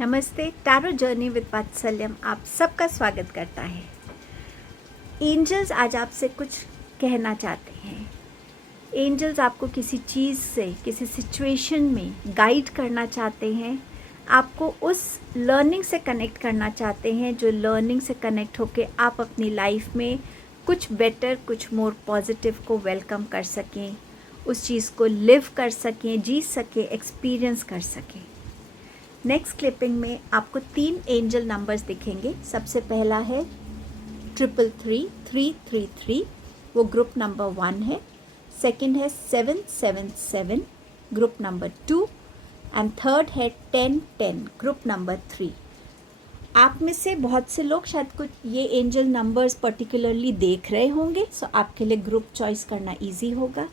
नमस्ते। Tarot journey with वात्सल्यम आप सबका स्वागत करता है। एंजल्स आज आपसे कुछ कहना चाहते हैं। एंजल्स आपको किसी चीज़ से, किसी सिचुएशन में गाइड करना चाहते हैं। आपको उस लर्निंग से कनेक्ट करना चाहते हैं, जो लर्निंग से कनेक्ट होके आप अपनी लाइफ में कुछ बेटर, कुछ मोर पॉजिटिव को वेलकम कर सकें, उस चीज़ को लिव कर सकें, जी सकें, एक्सपीरियंस कर सकें। नेक्स्ट क्लिपिंग में आपको 3 एंजल नंबर्स दिखेंगे। सबसे पहला है 333 वो ग्रुप नंबर 1 है। सेकंड है 777 ग्रुप नंबर 2 एंड थर्ड है 1010 ग्रुप नंबर 3। आप में से बहुत से लोग शायद कुछ ये एंजल नंबर्स पर्टिकुलरली देख रहे होंगे, सो आपके लिए ग्रुप चॉइस करना इजी होगा।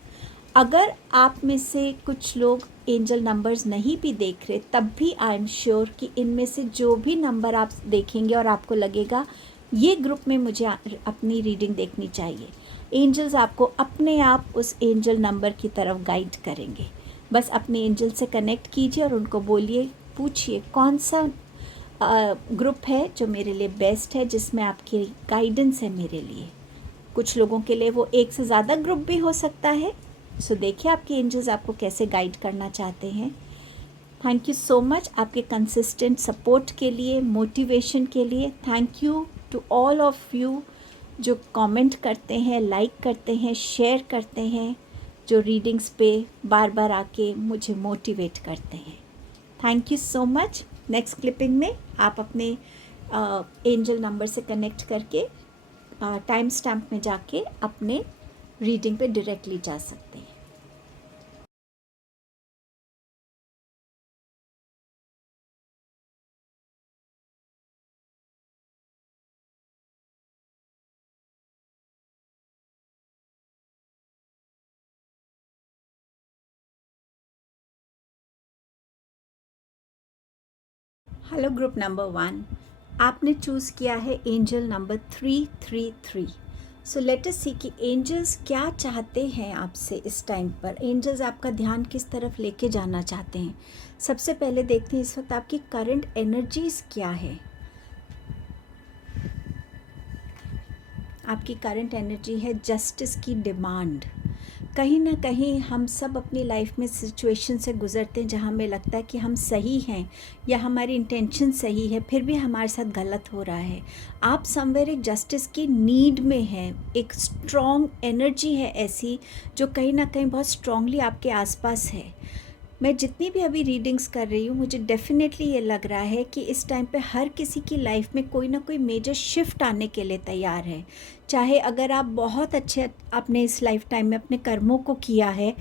अगर आप में से कुछ लोग एंजल नंबर्स नहीं भी देख रहे, तब भी आई एम श्योर कि इनमें से जो भी नंबर आप देखेंगे और आपको लगेगा ये ग्रुप में मुझे अपनी रीडिंग देखनी चाहिए, एंजल्स आपको अपने आप उस एंजल नंबर की तरफ गाइड करेंगे। बस अपने एंजल से कनेक्ट कीजिए और उनको बोलिए, पूछिए कौन सा ग्रुप है जो मेरे लिए बेस्ट है, जिसमें आपकी गाइडेंस है मेरे लिए। कुछ लोगों के लिए वो एक से ज़्यादा ग्रुप भी हो सकता है। सो देखिए आपके एंजल्स आपको कैसे गाइड करना चाहते हैं। थैंक यू सो मच आपके कंसिस्टेंट सपोर्ट के लिए, मोटिवेशन के लिए। Thank you to all of you जो कमेंट करते हैं, लाइक करते हैं, शेयर करते हैं, जो रीडिंग्स पे बार बार आके मुझे मोटिवेट करते हैं। Thank you so much. Next clipping में आप अपने एंजल नंबर से कनेक्ट करके टाइम स्टैम्प में जाके अपने रीडिंग पे डायरेक्टली जा सकते हैं। हेलो ग्रुप नंबर 1, आपने चूज़ किया है angel number 333। So let us see कि एंजल्स क्या चाहते हैं आपसे इस टाइम पर। एंजल्स आपका ध्यान किस तरफ लेके जाना चाहते हैं। सबसे पहले देखते हैं इस वक्त आपकी करंट एनर्जीज क्या है। आपकी करंट एनर्जी है जस्टिस की डिमांड। कहीं ना कहीं हम सब अपनी लाइफ में सिचुएशन से गुजरते हैं जहाँ हमें लगता है कि हम सही हैं या हमारी इंटेंशन सही है, फिर भी हमारे साथ गलत हो रहा है। आप समवेयर एक जस्टिस की नीड में हैं। एक स्ट्रॉन्ग एनर्जी है ऐसी जो कहीं ना कहीं बहुत स्ट्रांगली आपके आसपास है। मैं जितनी भी अभी रीडिंग्स कर रही हूँ, मुझे डेफिनेटली ये लग रहा है कि इस टाइम पे हर किसी की लाइफ में कोई ना कोई मेजर शिफ्ट आने के लिए तैयार है। चाहे अगर आप बहुत अच्छे अपने इस लाइफ टाइम में अपने कर्मों को किया है,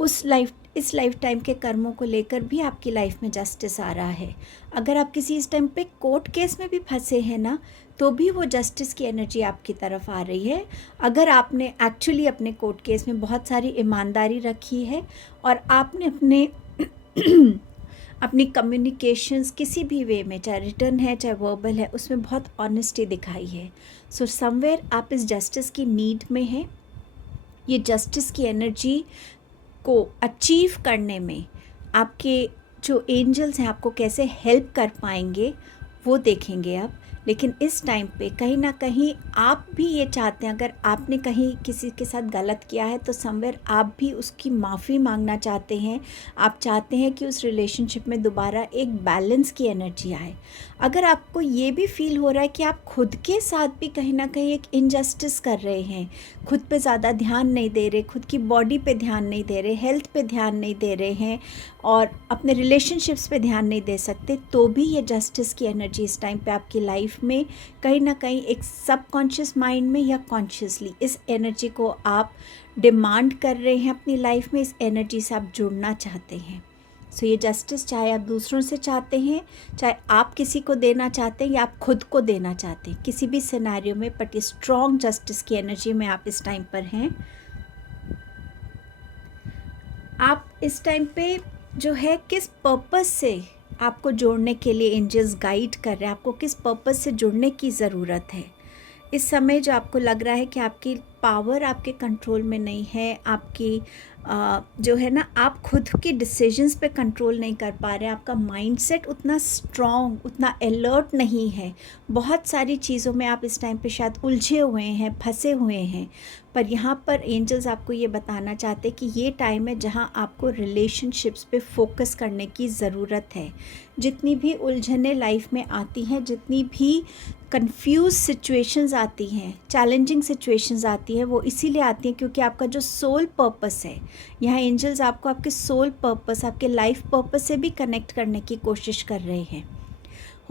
इस लाइफ टाइम के कर्मों को लेकर भी आपकी लाइफ में जस्टिस आ रहा है। अगर आप किसी इस टाइम पे कोर्ट केस में भी फंसे हैं ना, तो भी वो जस्टिस की एनर्जी आपकी तरफ आ रही है। अगर आपने एक्चुअली अपने कोर्ट केस में बहुत सारी ईमानदारी रखी है और आपने अपनी कम्युनिकेशंस किसी भी वे में, चाहे रिटर्न है चाहे वर्बल है, उसमें बहुत ऑनेस्टी दिखाई है। सो समवेयर आप इस जस्टिस की नीड में हैं। ये जस्टिस की एनर्जी को अचीव करने में आपके जो एंजल्स हैं आपको कैसे हेल्प कर पाएंगे वो देखेंगे अब। लेकिन इस टाइम पे कहीं ना कहीं आप भी ये चाहते हैं, अगर आपने कहीं किसी के साथ गलत किया है तो समवेयर आप भी उसकी माफ़ी मांगना चाहते हैं। आप चाहते हैं कि उस रिलेशनशिप में दोबारा एक बैलेंस की एनर्जी आए। अगर आपको ये भी फील हो रहा है कि आप खुद के साथ भी कहीं ना कहीं एक इनजस्टिस कर रहे हैं, खुद पे ज़्यादा ध्यान नहीं दे रहे, खुद की बॉडी पे ध्यान नहीं दे रहे, हेल्थ पे ध्यान नहीं दे रहे हैं और अपने रिलेशनशिप्स पे ध्यान नहीं दे सकते, तो भी ये जस्टिस की एनर्जी इस टाइम पे आपकी लाइफ में कहीं ना कहीं एक सबकॉन्शियस माइंड में या कॉन्शियसली इस एनर्जी को आप डिमांड कर रहे हैं अपनी लाइफ में। इस एनर्जी से आप जुड़ना चाहते हैं। सो ये जस्टिस चाहे आप दूसरों से चाहते हैं, चाहे आप किसी को देना चाहते हैं या आप खुद को देना चाहते हैं, किसी भी सिनेरियो में, बट स्ट्रॉन्ग जस्टिस की एनर्जी में आप इस टाइम पर हैं। आप इस टाइम पे जो है किस पर्पस से आपको जोड़ने के लिए एंजल्स गाइड कर रहे हैं, आपको किस पर्पस से जुड़ने की ज़रूरत है। इस समय जो आपको लग रहा है कि आपकी पावर आपके कंट्रोल में नहीं है, आपकी जो है ना, आप खुद के डिसीजंस पे कंट्रोल नहीं कर पा रहे हैं, आपका माइंडसेट उतना स्ट्रॉन्ग, उतना अलर्ट नहीं है, बहुत सारी चीज़ों में आप इस टाइम पे शायद उलझे हुए हैं, फंसे हुए हैं। पर यहाँ पर एंजल्स आपको ये बताना चाहते हैं कि ये टाइम है जहाँ आपको रिलेशनशिप्स पे फोकस करने की ज़रूरत है। जितनी भी उलझने लाइफ में आती हैं, जितनी भी कंफ्यूज सिचुएशंस आती हैं, चैलेंजिंग सिचुएशंस आती हैं, वो इसीलिए आती हैं क्योंकि आपका जो सोल पर्पस है, यहाँ एंजल्स आपको आपके सोल पर्पस, आपके लाइफ पर्पस से भी कनेक्ट करने की कोशिश कर रहे हैं।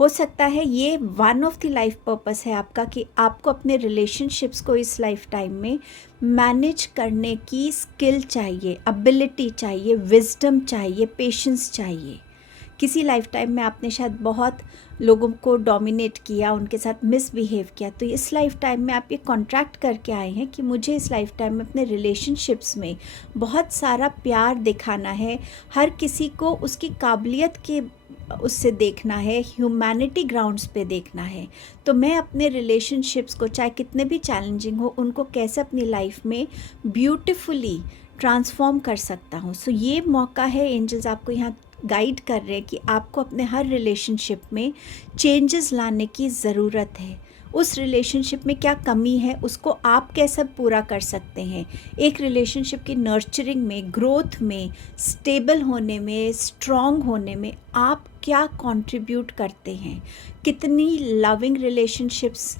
हो सकता है ये one of the life purpose है आपका कि आपको अपने रिलेशनशिप्स को इस लाइफ टाइम में मैनेज करने की स्किल चाहिए, एबिलिटी चाहिए, विजडम चाहिए, पेशेंस चाहिए। किसी लाइफ टाइम में आपने शायद बहुत लोगों को डोमिनेट किया, उनके साथ मिसबिहेव किया, तो इस लाइफ टाइम में आप ये कॉन्ट्रैक्ट करके आए हैं कि मुझे इस लाइफ टाइम में अपने रिलेशनशिप्स में बहुत सारा प्यार दिखाना है, हर किसी को उसकी काबिलियत के उससे देखना है, ह्यूमैनिटी ग्राउंड्स पे देखना है। तो मैं अपने रिलेशनशिप्स को, चाहे कितने भी चैलेंजिंग हो, उनको कैसे अपनी लाइफ में ब्यूटिफुली ट्रांसफॉर्म कर सकता हूँ। सो ये मौका है, एंजल्स आपको यहाँ गाइड कर रहे हैं कि आपको अपने हर रिलेशनशिप में चेंजेस लाने की ज़रूरत है। उस रिलेशनशिप में क्या कमी है, उसको आप कैसे पूरा कर सकते हैं। एक रिलेशनशिप की नर्चरिंग में, ग्रोथ में, स्टेबल होने में, स्ट्रॉन्ग होने में आप क्या कंट्रीब्यूट करते हैं। कितनी लविंग रिलेशनशिप्स,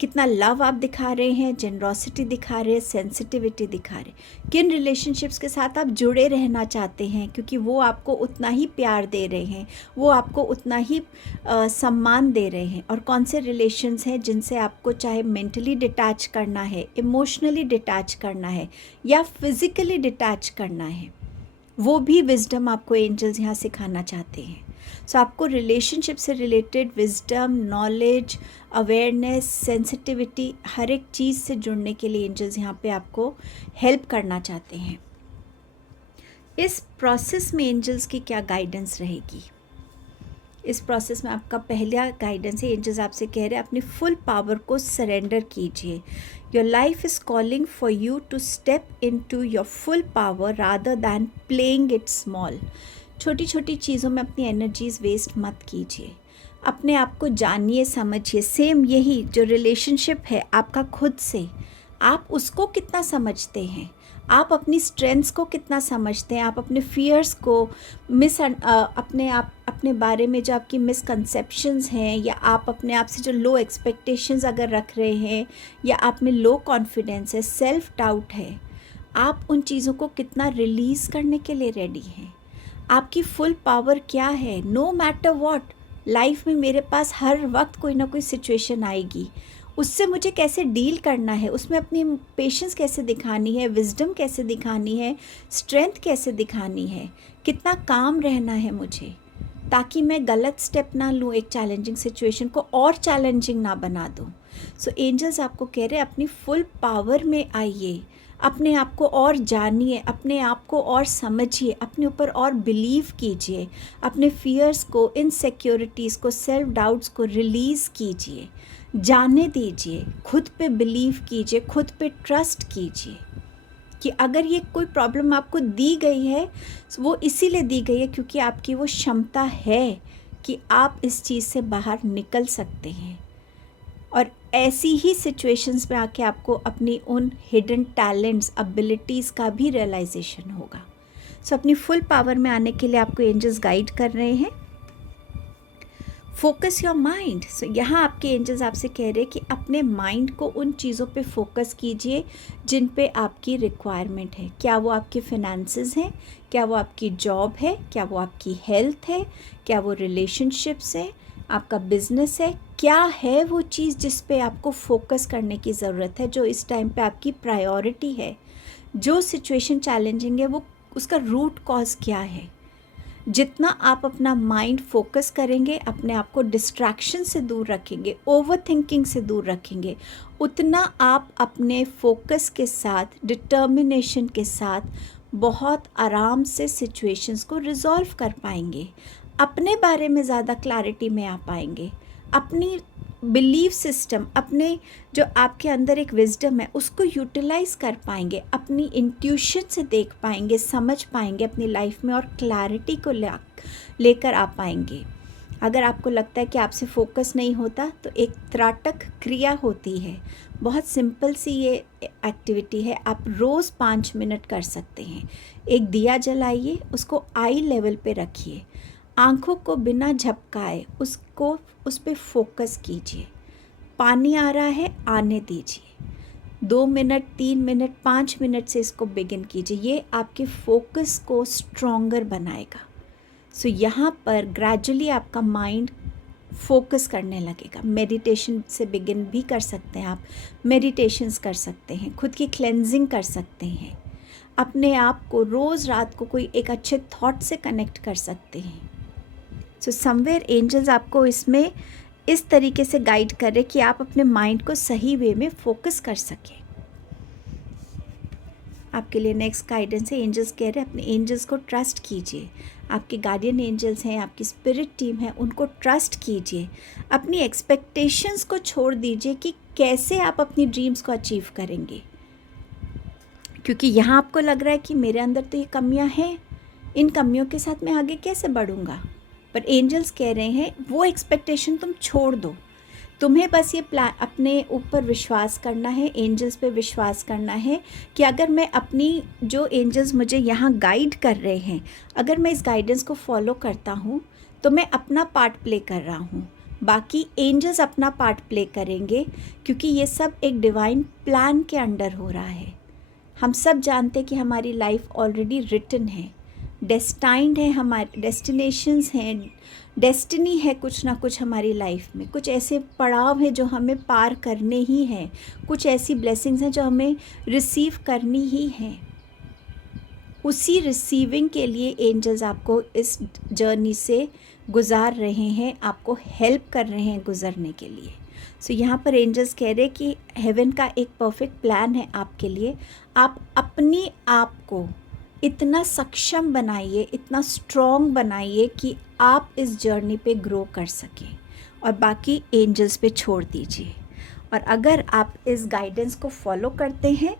कितना लव आप दिखा रहे हैं, जेनरॉसिटी दिखा रहे हैं, सेंसिटिविटी दिखा रहे हैं। किन रिलेशनशिप्स के साथ आप जुड़े रहना चाहते हैं क्योंकि वो आपको उतना ही प्यार दे रहे हैं, वो आपको उतना ही सम्मान दे रहे हैं। और कौन से रिलेशंस हैं जिनसे आपको चाहे मेंटली डिटैच करना है, इमोशनली डिटैच करना है या फिज़िकली डिटैच करना है, वो भी विजडम आपको एंजल्स यहाँ सिखाना चाहते हैं। सो आपको रिलेशनशिप से related wisdom, knowledge, awareness, sensitivity, हर एक चीज़ से जुड़ने के लिए एंजल्स यहाँ पे आपको हेल्प करना चाहते हैं। इस प्रोसेस में एंजल्स की क्या गाइडेंस रहेगी? इस प्रोसेस में आपका पहला गाइडेंस है, एंजल्स आपसे कह रहे हैं अपनी फुल पावर को सरेंडर कीजिए। Your life is calling for you to step into your full power rather than playing it small. छोटी छोटी चीज़ों में अपनी एनर्जीज़ वेस्ट मत कीजिए, अपने आप को जानिए, समझिए। सेम यही जो रिलेशनशिप है आपका खुद से, आप उसको कितना समझते हैं, आप अपनी स्ट्रेंथ्स को कितना समझते हैं, आप अपने फियर्स को अपने बारे में जो आपकी मिसकंसेप्शंस हैं, या आप अपने आप से जो लो एक्सपेक्टेशंस अगर रख रहे हैं, या आप में लो कॉन्फिडेंस है, सेल्फ डाउट है, आप उन चीज़ों को कितना रिलीज़ करने के लिए रेडी हैं। आपकी फुल पावर क्या है। नो मैटर व्हाट, लाइफ में मेरे पास हर वक्त कोई ना कोई सिचुएशन आएगी, उससे मुझे कैसे डील करना है, उसमें अपनी पेशेंस कैसे दिखानी है, विजडम कैसे दिखानी है, स्ट्रेंथ कैसे दिखानी है, कितना काम रहना है मुझे, ताकि मैं गलत स्टेप ना लूँ, एक चैलेंजिंग सिचुएशन को और चैलेंजिंग ना बना दूँ। सो एंजल्स आपको कह रहे हैं अपनी फुल पावर में आइए, अपने आप को और जानिए, अपने आप को और समझिए, अपने ऊपर और बिलीव कीजिए, अपने फियर्स को, इनसिक्योरिटीज़ को, सेल्फ डाउट्स को रिलीज़ कीजिए, जाने दीजिए, खुद पे बिलीव कीजिए, खुद पे ट्रस्ट कीजिए कि अगर ये कोई प्रॉब्लम आपको दी गई है, वो इसीलिए दी गई है क्योंकि आपकी वो क्षमता है कि आप इस चीज़ से बाहर निकल सकते हैं। और ऐसी ही सिचुएशंस में आके आपको अपनी उन हिडन टैलेंट्स, एबिलिटीज़ का भी रियलाइजेशन होगा। सो अपनी फुल पावर में आने के लिए आपको एंजल्स गाइड कर रहे हैं। Focus your mind. सो यहाँ आपके एंजल्स आपसे कह रहे हैं कि अपने माइंड को उन चीज़ों पे फोकस कीजिए जिन पे आपकी रिक्वायरमेंट है। क्या वो आपके फिनेंसेस हैं, क्या वो आपकी जॉब है, क्या वो आपकी हेल्थ है, क्या वो रिलेशनशिप्स है, आपका बिजनेस है, क्या है वो चीज़ जिस पे आपको फोकस करने की ज़रूरत है, जो इस टाइम पे आपकी प्रायोरिटी है। जो सिचुएशन चैलेंजिंग है वो उसका रूट कॉज क्या है। जितना आप अपना माइंड फोकस करेंगे, अपने आप को डिस्ट्रैक्शन से दूर रखेंगे, ओवर थिंकिंग से दूर रखेंगे, उतना आप अपने फोकस के साथ, डिटर्मिनेशन के साथ बहुत आराम से सिचुएशंस को रिजॉल्व कर पाएंगे, अपने बारे में ज़्यादा क्लैरिटी में आ पाएंगे, अपनी बिलीफ सिस्टम, अपने जो आपके अंदर एक विजडम है उसको यूटिलाइज कर पाएंगे, अपनी इंट्यूशन से देख पाएंगे, समझ पाएंगे अपनी लाइफ में, और क्लैरिटी को लेकर आ पाएंगे। अगर आपको लगता है कि आपसे फोकस नहीं होता तो एक त्राटक क्रिया होती है, बहुत सिंपल सी ये एक्टिविटी है, आप रोज़ 5 मिनट कर सकते हैं। एक दिया जलाइए, उसको आई लेवल पे रखिए, आँखों को बिना झपकाए उसको उस पर फोकस कीजिए। पानी आ रहा है, आने दीजिए। 2 मिनट, 3 मिनट, 5 मिनट से इसको बिगिन कीजिए। ये आपके फोकस को स्ट्रॉन्गर बनाएगा। सो यहाँ पर ग्रेजुअली आपका माइंड फोकस करने लगेगा। मेडिटेशन से बिगिन भी कर सकते हैं आप, मेडिटेशंस कर सकते हैं, खुद की क्लेंजिंग कर सकते हैं, अपने आप को रोज़ रात को कोई एक अच्छे थॉट से कनेक्ट कर सकते हैं। सो समवेयर एंजल्स आपको इसमें इस तरीके से गाइड कर रहे कि आप अपने माइंड को सही वे में फोकस कर सकें। आपके लिए नेक्स्ट गाइडेंस है, एंजल्स कह रहे हैं अपने एंजल्स को ट्रस्ट कीजिए। आपके गार्डियन एंजल्स हैं, आपकी स्पिरिट टीम है, उनको ट्रस्ट कीजिए। अपनी एक्सपेक्टेशंस को छोड़ दीजिए कि कैसे आप अपनी ड्रीम्स को अचीव करेंगे, क्योंकि यहाँ आपको लग रहा है कि मेरे अंदर तो ये कमियाँ हैं, इन कमियों के साथ मैं आगे कैसे बढ़ूँगा। पर एंजल्स कह रहे हैं वो एक्सपेक्टेशन तुम छोड़ दो, तुम्हें बस ये अपने ऊपर विश्वास करना है, एंजल्स पे विश्वास करना है कि अगर मैं अपनी जो एंजल्स मुझे यहाँ गाइड कर रहे हैं, अगर मैं इस गाइडेंस को फॉलो करता हूँ तो मैं अपना पार्ट प्ले कर रहा हूँ, बाकी एंजल्स अपना पार्ट प्ले करेंगे, क्योंकि ये सब एक डिवाइन प्लान के अंडर हो रहा है। हम सब जानते हैं कि हमारी लाइफ ऑलरेडी रिटन है, डेस्टाइंड है, हमारे डेस्टिनेशंस हैं, डेस्टिनी है कुछ ना कुछ हमारी लाइफ में, कुछ ऐसे पड़ाव हैं जो हमें पार करने ही हैं, कुछ ऐसी ब्लेसिंग्स हैं जो हमें रिसीव करनी ही हैं। उसी रिसीविंग के लिए एंजल्स आपको इस जर्नी से गुजार रहे हैं, आपको हेल्प कर रहे हैं गुजरने के लिए। सो यहाँ पर एंजल्स कह रहे हैं कि हेवन का एक परफेक्ट प्लान है आपके लिए। आप अपनी आप को इतना सक्षम बनाइए, इतना स्ट्रॉन्ग बनाइए कि आप इस जर्नी पे ग्रो कर सकें, और बाकी एंजल्स पे छोड़ दीजिए। और अगर आप इस गाइडेंस को फॉलो करते हैं,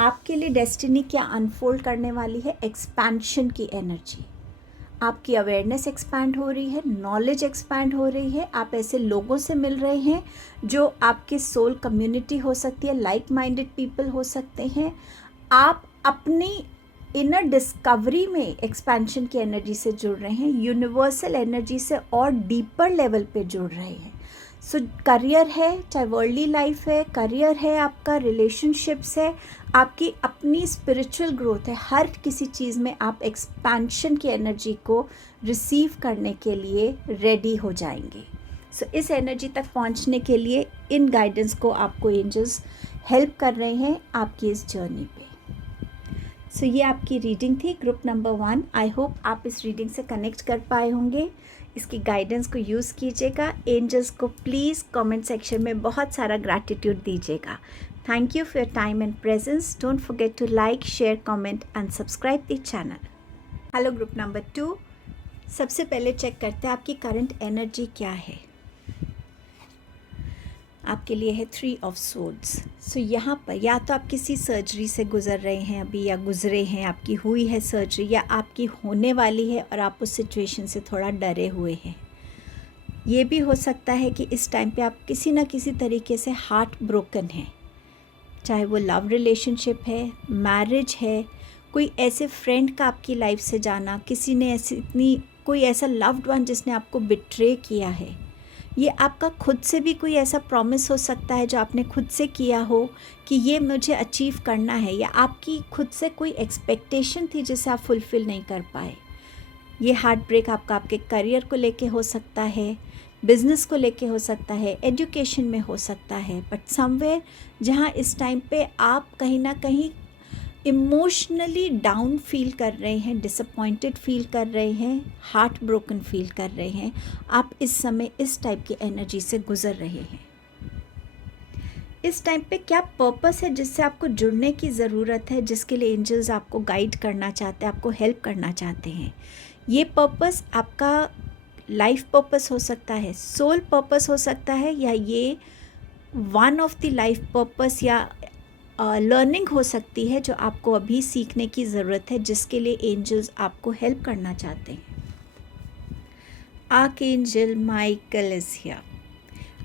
आपके लिए डेस्टिनी क्या अनफोल्ड करने वाली है, एक्सपेंशन की एनर्जी। आपकी अवेयरनेस एक्सपैंड हो रही है, नॉलेज एक्सपैंड हो रही है, आप ऐसे लोगों से मिल रहे हैं जो आपके सोल कम्युनिटी हो सकती है, लाइक माइंडेड पीपल हो सकते हैं। आप अपनी इनर डिस्कवरी में एक्सपेंशन की एनर्जी से जुड़ रहे हैं, यूनिवर्सल एनर्जी से और डीपर लेवल पे जुड़ रहे हैं। सो करियर है, चाहे वर्ल्डली लाइफ है, करियर है आपका, रिलेशनशिप्स है, आपकी अपनी स्पिरिचुअल ग्रोथ है, हर किसी चीज़ में आप एक्सपेंशन की एनर्जी को रिसीव करने के लिए रेडी हो जाएंगे। सो इस एनर्जी तक पहुंचने के लिए इन गाइडेंस को आपको एंजल्स हेल्प कर रहे हैं आपकी इस जर्नी पे। सो ये आपकी रीडिंग थी ग्रुप नंबर 1। आई होप आप इस रीडिंग से कनेक्ट कर पाए होंगे, इसकी गाइडेंस को यूज़ कीजिएगा। एंजल्स को प्लीज़ कमेंट सेक्शन में बहुत सारा ग्रैटिट्यूड दीजिएगा। Thank you for your time and presence. Don't forget to like, share, comment and subscribe the channel. Hello group number 2, सबसे पहले चेक करते हैं आपकी करंट एनर्जी क्या है। आपके लिए है 3 ऑफ सोर्ड्स। सो यहाँ पर या तो आप किसी सर्जरी से गुज़र रहे हैं अभी, या गुज़रे हैं, आपकी हुई है सर्जरी, या आपकी होने वाली है और आप उस सिचुएशन से थोड़ा डरे हुए हैं। ये भी हो सकता है कि इस टाइम पे आप किसी ना किसी तरीके से हार्ट ब्रोकन हैं, चाहे वो लव रिलेशनशिप है, मैरिज है, कोई ऐसे फ्रेंड का आपकी लाइफ से जाना, किसी ने ऐसी कोई ऐसा लव्ड वन जिसने आपको बिट्रे किया है। ये आपका खुद से भी कोई ऐसा प्रॉमिस हो सकता है जो आपने खुद से किया हो कि ये मुझे अचीव करना है, या आपकी खुद से कोई एक्सपेक्टेशन थी जिसे आप फुलफ़िल नहीं कर पाए। ये हार्ट ब्रेक आपका आपके करियर को लेके हो सकता है, बिज़नेस को लेके हो सकता है, एजुकेशन में हो सकता है, बट समवेयर जहाँ इस टाइम पे आप कहीं ना कहीं इमोशनली डाउन फील कर रहे हैं, डिसअपॉइंटेड फील कर रहे हैं, हार्ट ब्रोकन फील कर रहे हैं, आप इस समय इस टाइप की एनर्जी से गुज़र रहे हैं। इस टाइम पे क्या पर्पस है जिससे आपको जुड़ने की ज़रूरत है, जिसके लिए एंजल्स आपको गाइड करना चाहते हैं, आपको हेल्प करना चाहते हैं। ये पर्पस आपका लाइफ पर्पस हो सकता है, सोल पर्पस हो सकता है, या ये one of the life purpose या लर्निंग हो सकती है जो आपको अभी सीखने की ज़रूरत है, जिसके लिए एंजल्स आपको हेल्प करना चाहते हैं. Archangel Michael is here.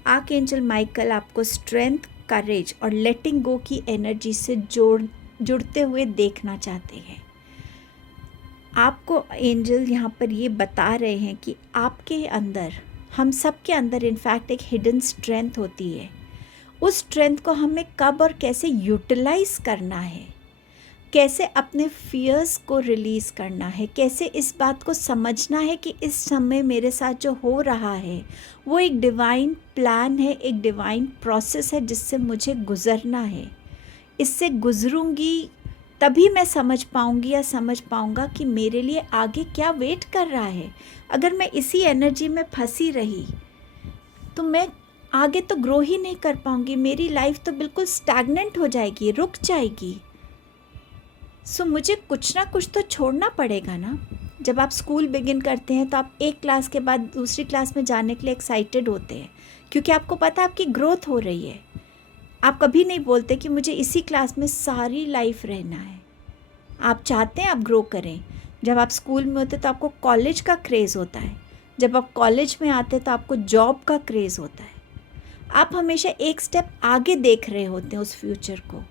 Archangel Michael आपको स्ट्रेंथ, करेज और लेटिंग गो की एनर्जी से जुड़ते हुए देखना चाहते हैं. आपको एंजल यहाँ पर ये बता रहे हैं कि आपके अंदर, हम सब के अंदर इनफैक्ट एक हिडन स्ट्रेंथ होती है. उस स्ट्रेंथ को हमें कब और कैसे यूटिलाइज करना है, कैसे अपने फियर्स को रिलीज़ करना है, कैसे इस बात को समझना है कि इस समय मेरे साथ जो हो रहा है वो एक डिवाइन प्लान है, एक डिवाइन प्रोसेस है जिससे मुझे गुज़रना है. इससे गुज़रूंगी तभी मैं समझ पाऊंगी या समझ पाऊंगा कि मेरे लिए आगे क्या वेट कर रहा है. अगर मैं इसी एनर्जी में फंसी रही तो मैं आगे तो ग्रो ही नहीं कर पाऊंगी. मेरी लाइफ तो बिल्कुल स्टैग्नेंट हो जाएगी, रुक जाएगी. सो मुझे कुछ ना कुछ तो छोड़ना पड़ेगा ना. जब आप स्कूल बिगिन करते हैं तो आप एक क्लास के बाद दूसरी क्लास में जाने के लिए एक्साइटेड होते हैं, क्योंकि आपको पता है आपकी ग्रोथ हो रही है. आप कभी नहीं बोलते कि मुझे इसी क्लास में सारी लाइफ रहना है. आप चाहते हैं आप ग्रो करें. जब आप स्कूल में होते तो आपको कॉलेज का क्रेज़ होता है, जब आप कॉलेज में आते तो आपको जॉब का क्रेज़ होता है. आप हमेशा एक स्टेप आगे देख रहे होते हैं उस फ्यूचर को.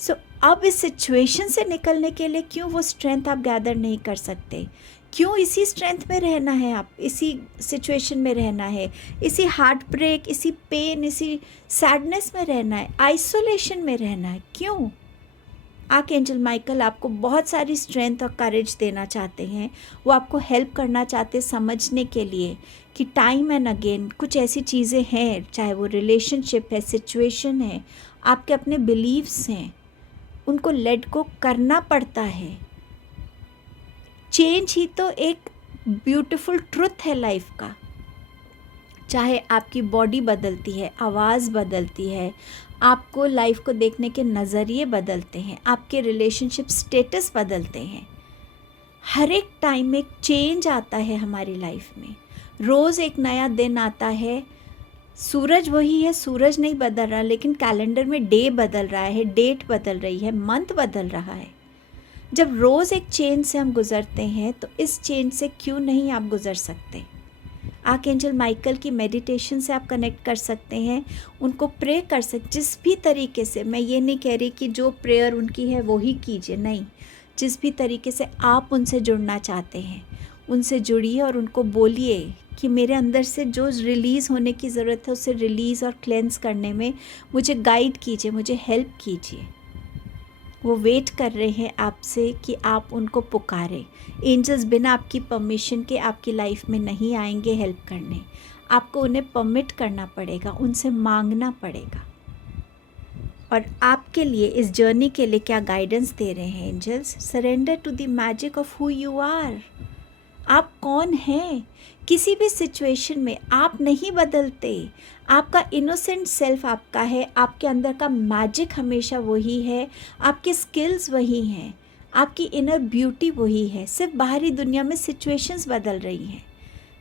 सो अब इस सिचुएशन से निकलने के लिए क्यों वो स्ट्रेंथ आप गैदर नहीं कर सकते? क्यों इसी स्ट्रेंथ में रहना है, आप इसी सिचुएशन में रहना है, इसी हार्ट ब्रेक, इसी पेन, इसी सैडनेस में रहना है, आइसोलेशन में रहना है? क्यों? आर्कएंजल माइकल आपको बहुत सारी स्ट्रेंथ और करेज देना चाहते हैं. वो आपको हेल्प करना चाहते हैं समझने के लिए कि टाइम एंड अगेन कुछ ऐसी चीज़ें हैं, चाहे वो रिलेशनशिप है, सिचुएशन है, आपके अपने बिलीव्स हैं, उनको लेट गो करना पड़ता है. चेंज ही तो एक ब्यूटीफुल ट्रुथ है लाइफ का. चाहे आपकी बॉडी बदलती है, आवाज़ बदलती है, आपको लाइफ को देखने के नज़रिए बदलते हैं, आपके रिलेशनशिप स्टेटस बदलते हैं. हर एक टाइम में एक चेंज आता है हमारी लाइफ में. रोज़ एक नया दिन आता है. सूरज वही है, सूरज नहीं बदल रहा, लेकिन कैलेंडर में डे बदल रहा है, डेट बदल रही है, मंथ बदल रहा है. जब रोज़ एक चेंज से हम गुज़रते हैं तो इस चेंज से क्यों नहीं आप गुज़र सकते? आर्कएंजल माइकल की मेडिटेशन से आप कनेक्ट कर सकते हैं, उनको प्रे कर सकते, जिस भी तरीके से. मैं ये नहीं कह रही कि जो प्रेयर उनकी है वो ही कीजिए, नहीं. जिस भी तरीके से आप उनसे जुड़ना चाहते हैं उनसे जुड़िए और उनको बोलिए कि मेरे अंदर से जो रिलीज़ होने की ज़रूरत है उसे रिलीज़ और क्लेंस करने में मुझे गाइड कीजिए, मुझे हेल्प कीजिए. वो वेट कर रहे हैं आपसे कि आप उनको पुकारें. एंजल्स बिना आपकी परमिशन के आपकी लाइफ में नहीं आएंगे हेल्प करने. आपको उन्हें परमिट करना पड़ेगा, उनसे मांगना पड़ेगा. और आपके लिए इस जर्नी के लिए क्या गाइडेंस दे रहे हैं angels? Surrender to the magic of who you are. आप कौन हैं? किसी भी सिचुएशन में आप नहीं बदलते. आपका इनोसेंट सेल्फ आपका है, आपके अंदर का मैजिक हमेशा वही है, आपके स्किल्स वही हैं, आपकी इनर ब्यूटी वही है. सिर्फ बाहरी दुनिया में सिचुएशंस बदल रही हैं,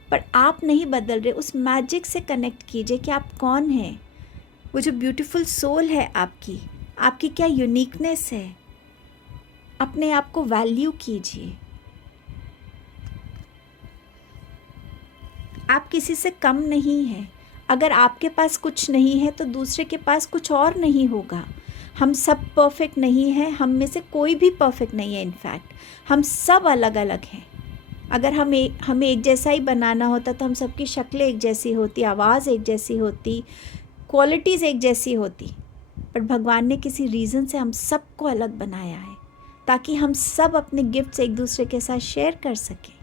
पर आप नहीं बदल रहे. उस मैजिक से कनेक्ट कीजिए कि आप कौन हैं. वो जो ब्यूटीफुल सोल है आपकी क्या यूनिकनेस है. अपने आप को वैल्यू कीजिए. आप किसी से कम नहीं हैं. अगर आपके पास कुछ नहीं है तो दूसरे के पास कुछ और नहीं होगा. हम सब परफेक्ट नहीं हैं, हम में से कोई भी परफेक्ट नहीं है. इनफैक्ट हम सब अलग अलग हैं. अगर हमें एक जैसा ही बनाना होता तो हम सबकी शक्लें एक जैसी होती, आवाज़ एक जैसी होती, क्वालिटीज़ एक जैसी होती. पर भगवान ने किसी रीज़न से हम सबको अलग बनाया है ताकि हम सब अपने गिफ्ट्स एक दूसरे के साथ शेयर कर सकें.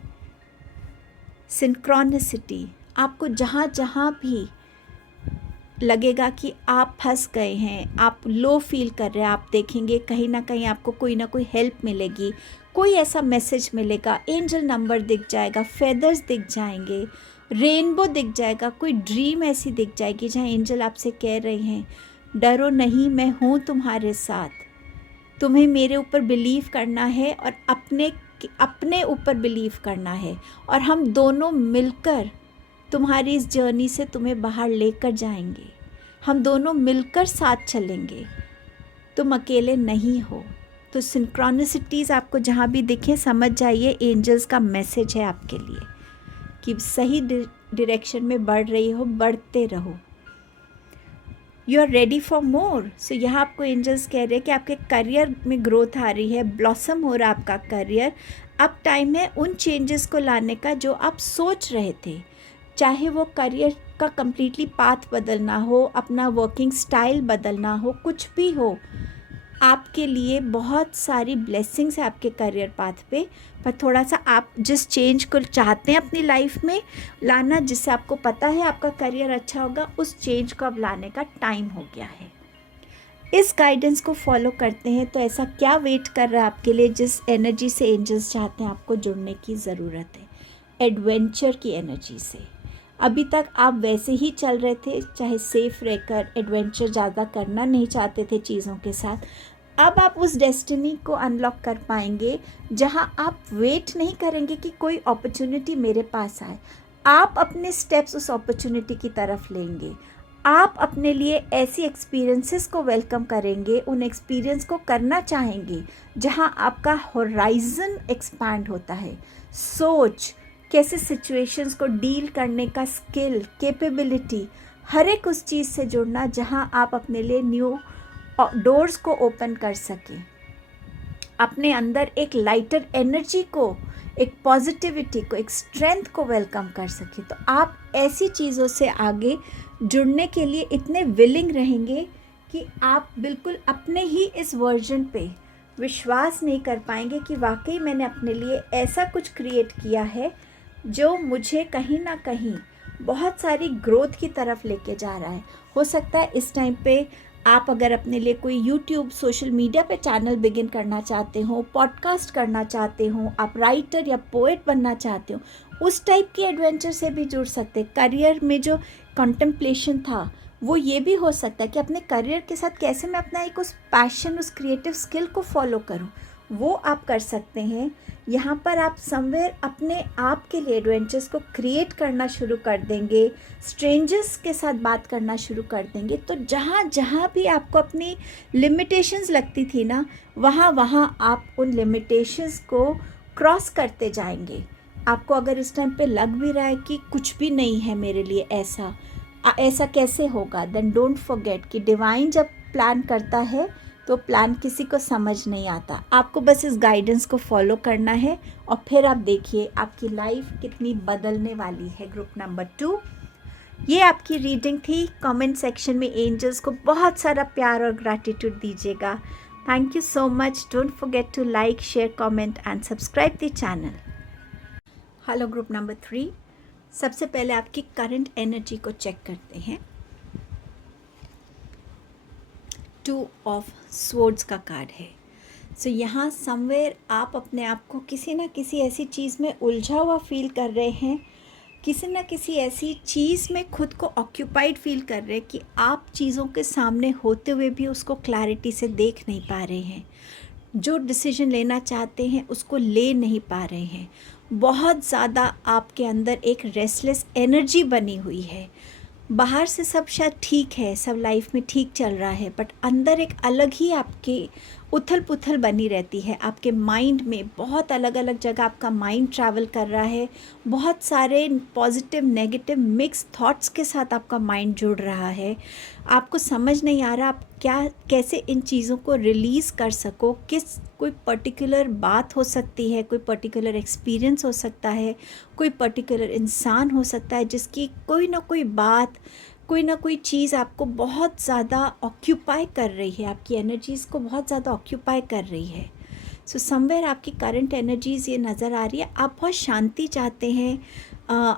सिंक्रोनिसिटी. आपको जहाँ जहाँ भी लगेगा कि आप फंस गए हैं, आप लो फील कर रहे हैं, आप देखेंगे कहीं ना कहीं आपको कोई ना कोई हेल्प मिलेगी, कोई ऐसा मैसेज मिलेगा, एंजल नंबर दिख जाएगा, फेदर्स दिख जाएंगे, रेनबो दिख जाएगा, कोई ड्रीम ऐसी दिख जाएगी जहाँ एंजल आपसे कह रहे हैं डरो नहीं, मैं हूँ तुम्हारे साथ. तुम्हें मेरे ऊपर बिलीव करना है और अपने ऊपर बिलीव करना है, और हम दोनों मिलकर तुम्हारी इस जर्नी से तुम्हें बाहर लेकर जाएंगे। हम दोनों मिलकर साथ चलेंगे, तुम अकेले नहीं हो। तो सिंक्रोनिसिटीज़ आपको जहाँ भी दिखे समझ जाइए एंजल्स का मैसेज है आपके लिए कि सही डायरेक्शन में बढ़ रही हो, बढ़ते रहो। You are ready for more. So यहाँ आपको एंजल्स कह रहे हैं कि आपके करियर में ग्रोथ आ रही है, ब्लॉसम हो रहा है आपका करियर। अब टाइम है उन चेंजेस को लाने का जो आप सोच रहे थे, चाहे वो करियर का कम्प्लीटली पाथ बदलना हो, अपना वर्किंग स्टाइल बदलना हो, कुछ भी हो। आपके लिए बहुत सारी ब्लेसिंग्स है आपके करियर पाथ पे, पर थोड़ा सा आप जिस चेंज को चाहते हैं अपनी लाइफ में लाना, जिससे आपको पता है आपका करियर अच्छा होगा, उस चेंज को अब लाने का टाइम हो गया है। इस गाइडेंस को फॉलो करते हैं तो ऐसा क्या वेट कर रहा है आपके लिए जिस एनर्जी से एंजल्स चाहते हैं आपको जुड़ने की ज़रूरत है, एडवेंचर की एनर्जी से। अभी तक आप वैसे ही चल रहे थे, चाहे सेफ रहकर, एडवेंचर ज़्यादा करना नहीं चाहते थे चीज़ों के साथ। अब आप उस डेस्टिनी को अनलॉक कर पाएंगे जहां आप वेट नहीं करेंगे कि कोई अपॉर्चुनिटी मेरे पास आए। आप अपने स्टेप्स उस अपॉर्चुनिटी की तरफ लेंगे। आप अपने लिए ऐसी एक्सपीरियंसेस को वेलकम करेंगे, उन एक्सपीरियंस को करना चाहेंगे जहां आपका होराइजन एक्सपैंड होता है। सोच, कैसे सिचुएशंस को डील करने का स्किल, कैपेबिलिटी, हर एक उस चीज़ से जुड़ना जहां आप अपने लिए न्यू डोर्स को ओपन कर सकें, अपने अंदर एक लाइटर एनर्जी को, एक पॉजिटिविटी को, एक स्ट्रेंथ को वेलकम कर सकें। तो आप ऐसी चीज़ों से आगे जुड़ने के लिए इतने विलिंग रहेंगे कि आप बिल्कुल अपने ही इस वर्जन पे विश्वास नहीं कर पाएंगे कि वाकई मैंने अपने लिए ऐसा कुछ क्रिएट किया है जो मुझे कहीं ना कहीं बहुत सारी ग्रोथ की तरफ लेके जा रहा है। हो सकता है इस टाइम पे आप अगर अपने लिए कोई यूट्यूब, सोशल मीडिया पे चैनल बिगिन करना चाहते हो, पॉडकास्ट करना चाहते हो, आप राइटर या पोएट बनना चाहते हो, उस टाइप की एडवेंचर से भी जुड़ सकते। करियर में जो कंटेम्पलेशन था वो ये भी हो सकता है कि अपने करियर के साथ कैसे मैं अपना एक उस पैशन, उस क्रिएटिव स्किल को फॉलो करूं, वो आप कर सकते हैं। यहाँ पर आप समवेयर अपने आप के लिए एडवेंचर्स को क्रिएट करना शुरू कर देंगे, स्ट्रेंजर्स के साथ बात करना शुरू कर देंगे। तो जहाँ जहाँ भी आपको अपनी लिमिटेशंस लगती थी ना, वहाँ वहाँ आप उन लिमिटेशंस को क्रॉस करते जाएंगे। आपको अगर इस टाइम पे लग भी रहा है कि कुछ भी नहीं है मेरे लिए ऐसा कैसे होगा, देन डोंट फॉरगेट कि डिवाइन जब प्लान करता है तो प्लान किसी को समझ नहीं आता। आपको बस इस गाइडेंस को फॉलो करना है और फिर आप देखिए आपकी लाइफ कितनी बदलने वाली है। ग्रुप नंबर 2, ये आपकी रीडिंग थी। कमेंट सेक्शन में एंजल्स को बहुत सारा प्यार और ग्रैटिट्यूड दीजिएगा। Thank you so much. Don't forget to like, share, comment and subscribe the channel. Hello group number 3, सबसे पहले आपकी करंट एनर्जी को चेक करते हैं। 2 ऑफ स्वॉर्ड्स का कार्ड है। सो यहाँ समवेयर आप अपने आप को किसी ना किसी ऐसी चीज़ में उलझा हुआ फील कर रहे हैं, किसी ना किसी ऐसी चीज़ में खुद को ऑक्यूपाइड फील कर रहे हैं कि आप चीज़ों के सामने होते हुए भी उसको क्लैरिटी से देख नहीं पा रहे हैं, जो डिसीजन लेना चाहते हैं उसको ले नहीं पा रहे हैं। बहुत ज़्यादा आपके अंदर एक रेस्टलेस एनर्जी बनी हुई है। बाहर से सब शायद ठीक है, सब लाइफ में ठीक चल रहा है, बट अंदर एक अलग ही आपकी उथल पुथल बनी रहती है। आपके माइंड में बहुत अलग अलग जगह आपका माइंड ट्रैवल कर रहा है, बहुत सारे पॉजिटिव नेगेटिव मिक्स थॉट्स के साथ आपका माइंड जुड़ रहा है। आपको समझ नहीं आ रहा आप कैसे इन चीज़ों को रिलीज़ कर सको। कोई पर्टिकुलर बात हो सकती है, कोई पर्टिकुलर एक्सपीरियंस हो सकता है, कोई पर्टिकुलर इंसान हो सकता है जिसकी कोई ना कोई बात, कोई ना कोई चीज़ आपको बहुत ज़्यादा ऑक्यूपाई कर रही है, आपकी एनर्जीज़ को बहुत ज़्यादा ऑक्यूपाई कर रही है। सो समवेयर आपकी करंट एनर्जीज़ ये नज़र आ रही है। आप बहुत शांति चाहते हैं,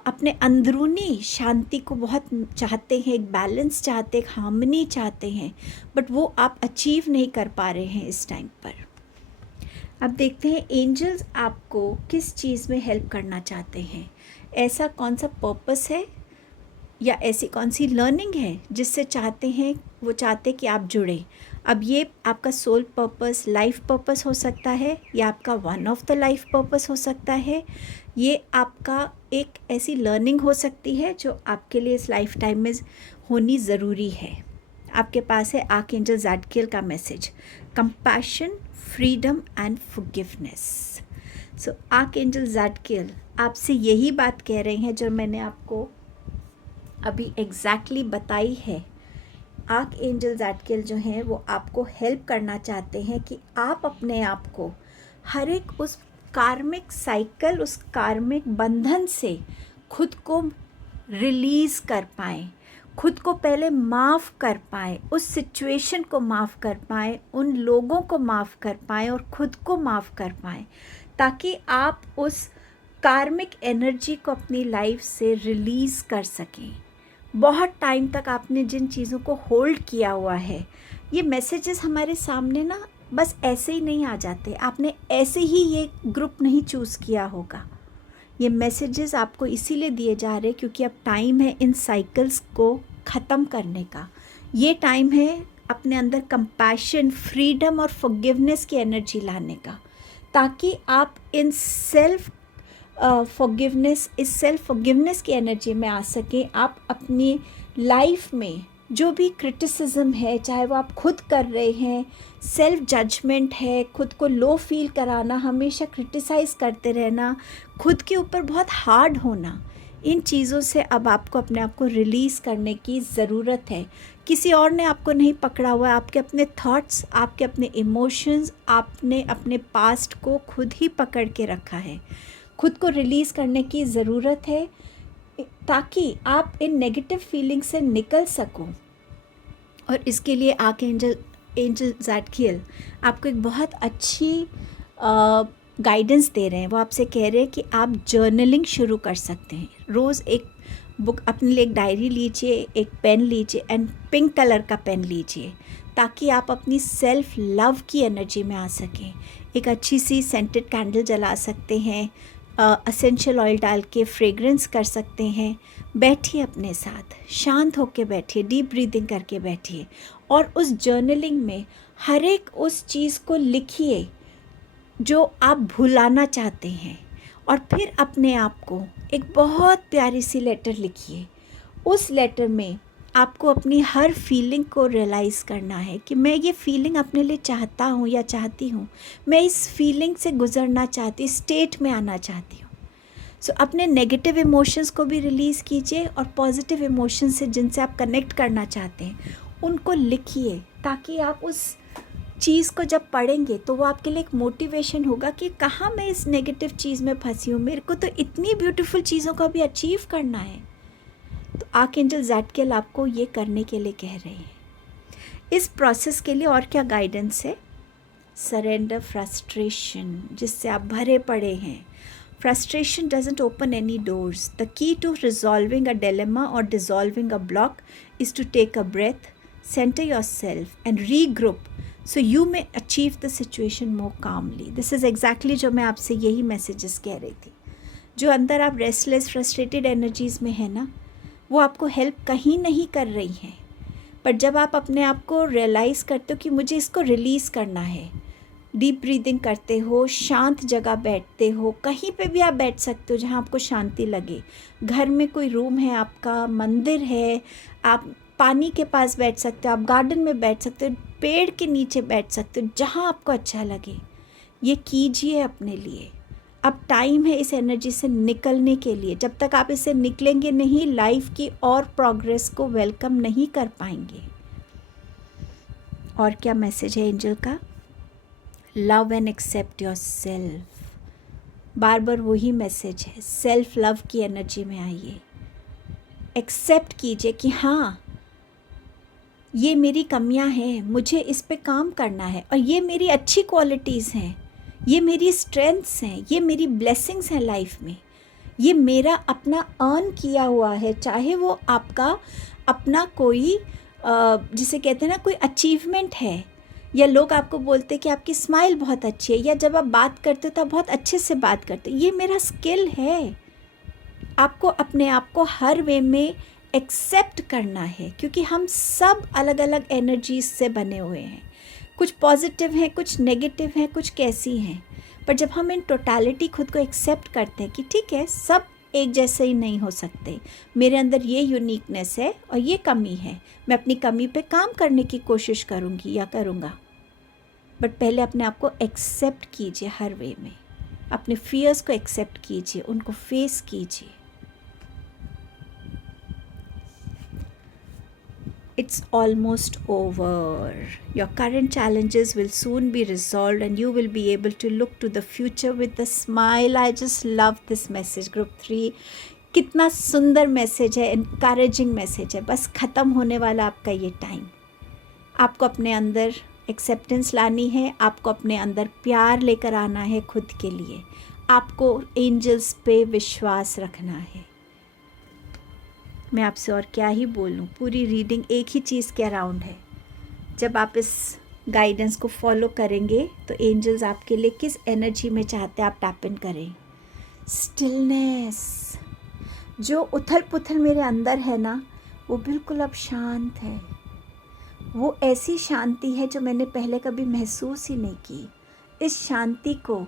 अपने अंदरूनी शांति को बहुत चाहते हैं, एक बैलेंस चाहते हैं, एक हार्मनी चाहते हैं, बट वो आप अचीव नहीं कर पा रहे हैं इस टाइम पर। अब देखते हैं एंजल्स आपको किस चीज़ में हेल्प करना चाहते हैं। ऐसा कौन सा पर्पस है या ऐसी कौन सी लर्निंग है जिससे चाहते हैं, वो चाहते कि आप जुड़ें। अब ये आपका सोल पर्पस, लाइफ पर्पस हो सकता है, या आपका one of the life purpose हो सकता है। ये आपका एक ऐसी लर्निंग हो सकती है जो आपके लिए इस लाइफ टाइम में होनी ज़रूरी है। आपके पास है आर्कएंजल ज़ाटकियल का message, compassion, freedom and forgiveness. So archangel Zadkiel आपसे यही बात कह रहे हैं जो मैंने आपको अभी एग्जैक्टली बताई है। आर्कएंजल ज़ाटकियल जो हैं वो आपको हेल्प करना चाहते हैं कि आप अपने आप को हर एक उस कार्मिक साइकिल, उस कार्मिक बंधन से खुद को रिलीज़ कर पाएँ, खुद को पहले माफ़ कर पाएँ, उस सिचुएशन को माफ़ कर पाएँ, उन लोगों को माफ़ कर पाएँ और खुद को माफ़ कर पाएँ, ताकि आप उस कार्मिक एनर्जी को अपनी लाइफ से रिलीज़ कर सकें। बहुत टाइम तक आपने जिन चीज़ों को होल्ड किया हुआ है, ये मैसेजेस हमारे सामने ना बस ऐसे ही नहीं आ जाते। आपने ऐसे ही ये ग्रुप नहीं चूज़ किया होगा। ये मैसेजेस आपको इसीलिए दिए जा रहे हैं क्योंकि अब टाइम है इन साइकिल्स को ख़त्म करने का। ये टाइम है अपने अंदर कंपैशन, फ्रीडम और फॉरगिवनेस की एनर्जी लाने का, ताकि आप इन सेल्फ फॉरगिवनेस की एनर्जी में आ सकें। आप अपनी लाइफ में जो भी क्रिटिसिज्म है, चाहे वो आप खुद कर रहे हैं, सेल्फ जजमेंट है, खुद को लो फील कराना, हमेशा क्रिटिसाइज़ करते रहना, खुद के ऊपर बहुत हार्ड होना, इन चीज़ों से अब आपको अपने आप को रिलीज़ करने की ज़रूरत है। किसी और ने आपको नहीं पकड़ा हुआ है, आपके अपने थॉट्स, आपके अपने इमोशंस, आपने अपने पास्ट को खुद ही पकड़ के रखा है। खुद को रिलीज़ करने की ज़रूरत है ताकि आप इन नेगेटिव फीलिंग से निकल सको। और इसके लिए आर्कएंजल ज़ाटकियल आपको एक बहुत अच्छी गाइडेंस दे रहे हैं। वो आपसे कह रहे हैं कि आप जर्नलिंग शुरू कर सकते हैं। रोज़ एक बुक अपने लिए, एक डायरी लीजिए, एक पेन लीजिए एंड पिंक कलर का पेन लीजिए, ताकि आप अपनी सेल्फ लव की एनर्जी में आ सकें। एक अच्छी सी सेंटेड कैंडल जला सकते हैं, एसेंशियल ऑयल डाल के फ्रेग्रेंस कर सकते हैं। बैठिए अपने साथ, शांत होकर बैठिए, डीप ब्रीदिंग करके बैठिए और उस जर्नलिंग में हर एक उस चीज़ को लिखिए जो आप भुलाना चाहते हैं, और फिर अपने आप को एक बहुत प्यारी सी लेटर लिखिए। उस लेटर में आपको अपनी हर फीलिंग को रियलाइज़ करना है कि मैं ये फीलिंग अपने लिए चाहता हूँ या चाहती हूँ, मैं इस फीलिंग से गुज़रना चाहती, स्टेट में आना चाहती हूँ। सो अपने नेगेटिव इमोशंस को भी रिलीज़ कीजिए और पॉजिटिव इमोशंस से जिनसे आप कनेक्ट करना चाहते हैं उनको लिखिए, ताकि आप उस चीज़ को जब पढ़ेंगे तो वो आपके लिए एक मोटिवेशन होगा कि कहाँ मैं इस नेगेटिव चीज़ में फंसी हूँ, मेरे को तो इतनी ब्यूटीफुल चीज़ों को भी अचीव करना है। तो आर्कएंजल ज़ाटकियल आपको ये करने के लिए कह रहे हैं। इस प्रोसेस के लिए और क्या गाइडेंस है? सरेंडर फ्रस्ट्रेशन, जिससे आप भरे पड़े हैं। Frustration doesn't open any doors. The key to resolving a dilemma और dissolving a block is to take a breath, center yourself and regroup so you may achieve the situation more calmly. This is exactly जो मैं आपसे यही messages कह रही थी। जो अंदर आप रेस्टलेस, फ्रस्ट्रेटेड एनर्जीज़ में है ना, वो आपको हेल्प कहीं नहीं कर रही हैं। पर जब आप अपने आप को रियलाइज़ करते हो कि मुझे इसको रिलीज़ करना है, डीप ब्रीदिंग करते हो, शांत जगह बैठते हो, कहीं पे भी आप बैठ सकते हो जहाँ आपको शांति लगे। घर में कोई रूम है आपका, मंदिर है, आप पानी के पास बैठ सकते हो, आप गार्डन में बैठ सकते हो, पेड़ के नीचे बैठ सकते हो, जहाँ आपको अच्छा लगे। ये कीजिए अपने लिए। अब टाइम है इस एनर्जी से निकलने के लिए। जब तक आप इससे निकलेंगे नहीं, लाइफ की और प्रोग्रेस को वेलकम नहीं कर पाएंगे। और क्या मैसेज है एंजल का? Love and accept yourself. बार बार वही मैसेज है, सेल्फ लव की एनर्जी में आइए। एक्सेप्ट कीजिए कि हाँ, ये मेरी कमियां हैं, मुझे इस पे काम करना है, और ये मेरी अच्छी क्वालिटीज़ हैं, ये मेरी स्ट्रेंथ्स हैं, ये मेरी ब्लेसिंग्स हैं लाइफ में, ये मेरा अपना अर्न किया हुआ है। चाहे वो आपका अपना कोई जिसे कहते हैं ना, कोई अचीवमेंट है, या लोग आपको बोलते हैं कि आपकी स्माइल बहुत अच्छी है, या जब आप बात करते हो तो आप बहुत अच्छे से बात करते हो, ये मेरा स्किल है। आपको अपने आप को हर वे में एक्सेप्ट करना है, क्योंकि हम सब अलग अलग एनर्जीज से बने हुए हैं. कुछ पॉजिटिव हैं, कुछ नेगेटिव हैं, कुछ कैसी हैं. पर जब हम इन टोटलिटी खुद को एक्सेप्ट करते हैं कि ठीक है, सब एक जैसे ही नहीं हो सकते, मेरे अंदर ये यूनिकनेस है और ये कमी है, मैं अपनी कमी पे काम करने की कोशिश करूँगी या करूँगा. बट पहले अपने आप को एक्सेप्ट कीजिए हर वे में. अपने फियर्स को एक्सेप्ट कीजिए, उनको फेस कीजिए. It's almost over. Your current challenges will soon be resolved and you will be able to look to the future with a smile. I just love this message, Group 3. कितना सुंदर message है, encouraging message है. बस ख़त्म होने वाला आपका ये टाइम. आपको अपने अंदर एक्सेप्टेंस लानी है, आपको अपने अंदर प्यार लेकर आना है खुद के लिए. आपको एंजल्स पे विश्वास रखना है. मैं आपसे और क्या ही बोलूं, पूरी रीडिंग एक ही चीज़ के अराउंड है. जब आप इस गाइडेंस को फॉलो करेंगे तो एंजल्स आपके लिए किस एनर्जी में चाहते हैं आप टैप इन करें. स्टिलनेस. जो उथल पुथल मेरे अंदर है ना, वो बिल्कुल अब शांत है. वो ऐसी शांति है जो मैंने पहले कभी महसूस ही नहीं की. इस शांति को,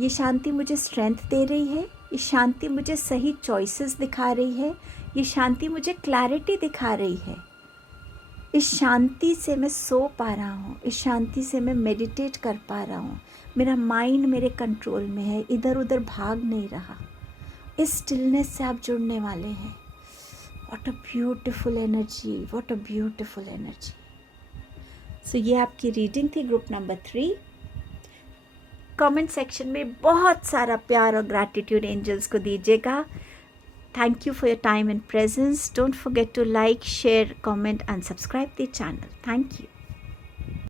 ये शांति मुझे स्ट्रेंथ दे रही है. ये शांति मुझे सही चॉइसेस दिखा रही है. ये शांति मुझे क्लैरिटी दिखा रही है. इस शांति से मैं सो पा रहा हूँ. इस शांति से मैं मेडिटेट कर पा रहा हूँ. मेरा माइंड मेरे कंट्रोल में है, इधर उधर भाग नहीं रहा. इस स्टिलनेस से आप जुड़ने वाले हैं. What a beautiful energy, what a beautiful energy. So ये आपकी रीडिंग थी ग्रुप नंबर 3. कमेंट सेक्शन में बहुत सारा प्यार और ग्रैटिट्यूड एंजल्स को दीजिएगा. Thank you for your time and presence. Don't forget to like, share, comment and subscribe the channel. Thank you.